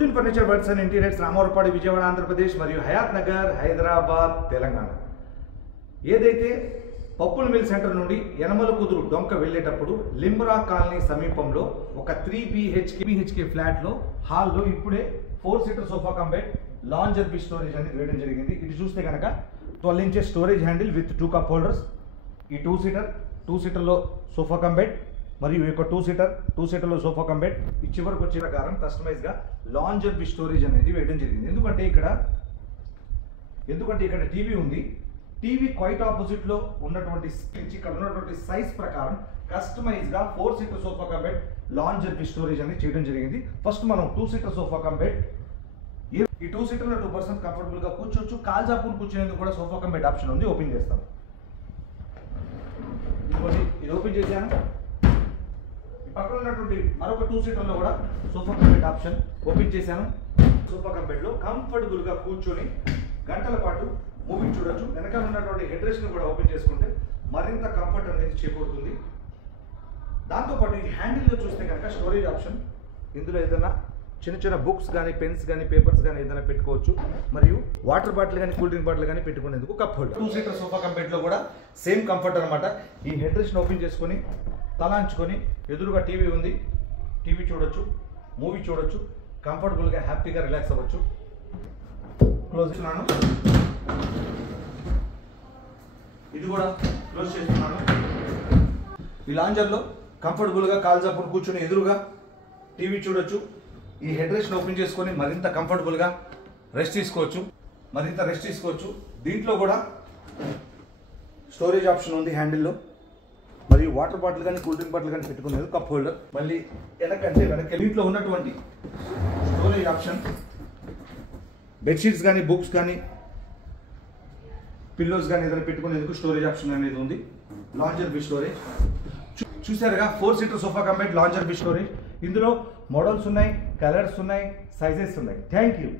Furniture works and interiors Ramavarapadi Vijayawada Andhra Pradesh మరియు హయాత్ నగర్ హైదరాబాద్ తెలంగాణ. ఏదైతే పప్పుల మిల్ సెంటర్ నుండి యనమల కుదురు డొంక వెళ్ళేటప్పుడు లింబ్రా కాలనీ సమీపంలో ఒక 3 BHK ఫ్లాట్లో హాల్లో ఇప్పుడే 4 seater sofa cum bed lounger B storage అనేది వేయడం జరిగింది. ఇది చూస్తే కనుక 12 inches storage handle with 2 cup holders. ఈ 2 సీటర్లో సోఫా కమ్ బెడ్ మరియు ఈ యొక్క 2 సీటర్లో సోఫా కమ్ బెడ్ ఈ చివరికి వచ్చే ప్రకారం కస్టమైజ్గా లాంజర్ బి స్టోరేజ్ అనేది వేయడం జరిగింది. ఎందుకంటే ఇక్కడ టీవీ ఉంది. టీవీ క్వైట్ ఆపోజిట్లో ఉన్నటువంటి ఇక్కడ ఉన్నటువంటి సైజ్ ప్రకారం కస్టమైజ్గా 4 seater sofa cum bed lounger B storage అనేది చేయడం జరిగింది. ఫస్ట్ మనం 2 సీటర్ సోఫా కమ్ బెడ్ ఈ 2 సీటర్లో 2 పర్సన్ కంఫర్టబుల్గా కూర్చోవచ్చు. కాల్జాపూర్ కూర్చునేందుకు కూడా సోఫా కమ్ బెడ్ ఆప్షన్ ఉంది. ఓపెన్ చేస్తాం. ఇది ఓపెన్ చేశాను. పక్కన ఉన్నటువంటి మరొక 2 సీటర్లో కూడా sofa cum bed option open చేశాను. సోఫా కమ్ బెడ్లో కంఫర్టబుల్గా కూర్చొని గంటల పాటు మూవీ చూడొచ్చు. వెనకాల ఉన్నటువంటి హెడ్ రెస్ట్ని కూడా ఓపెన్ చేసుకుంటే మరింత కంఫర్ట్ అనేది చేకూరుతుంది. దాంతోపాటు ఈ హ్యాండిల్లో చూస్తే కనుక స్టోరేజ్ ఆప్షన్, ఇందులో ఏదైనా చిన్న బుక్స్ కానీ పెన్స్ కానీ పేపర్స్ కానీ ఏదైనా పెట్టుకోవచ్చు. మరియు వాటర్ బాటిల్ కానీ కూల్ డ్రింక్ బాటిల్ కానీ పెట్టుకునేందుకు cup holder. 2 seater sofa cum బెడ్లో కూడా సేమ్ కంఫర్ట్ అనమాట. ఈ హెడ్ రెస్ట్ని ఓపెన్ చేసుకొని తలాంచుకొని ఎదురుగా టీవీ ఉంది. టీవీ చూడొచ్చు, మూవీ చూడొచ్చు, కంఫర్టబుల్గా హ్యాపీగా రిలాక్స్ అవ్వచ్చు. క్లోజ్ చేస్తున్నాను. ఇది కూడా క్లోజ్ చేస్తున్నాను. ఈ లాంజర్లో కంఫర్టబుల్గా కాల్జాపుని కూర్చొని ఎదురుగా టీవీ చూడొచ్చు. ఈ హెడ్ రెస్ట్ని ఓపెన్ చేసుకొని మరింత కంఫర్టబుల్గా రెస్ట్ తీసుకోవచ్చు. దీంట్లో కూడా స్టోరేజ్ ఆప్షన్ ఉంది హ్యాండిల్లో. మరియు వాటర్ బాటిల్ కానీ కూల్ డ్రింక్ బాటిల్ కానీ పెట్టుకునేది కప్ హోల్డర్. మళ్ళీ వెనక దీంట్లో ఉన్నటువంటి స్టోరేజ్ ఆప్షన్ బెడ్షీట్స్ కానీ బుక్స్ కానీ పిల్లోస్ కానీ ఏదైనా పెట్టుకునేందుకు స్టోరేజ్ ఆప్షన్ అనేది ఉంది. లాంజర్ బి స్టోరేజ్ చూసారుగా. 4 seater sofa cum bed lounger B storage. ఇందులో మోడల్స్ ఉన్నాయి, కలర్స్ ఉన్నాయి, సైజెస్ ఉన్నాయి. Thank you.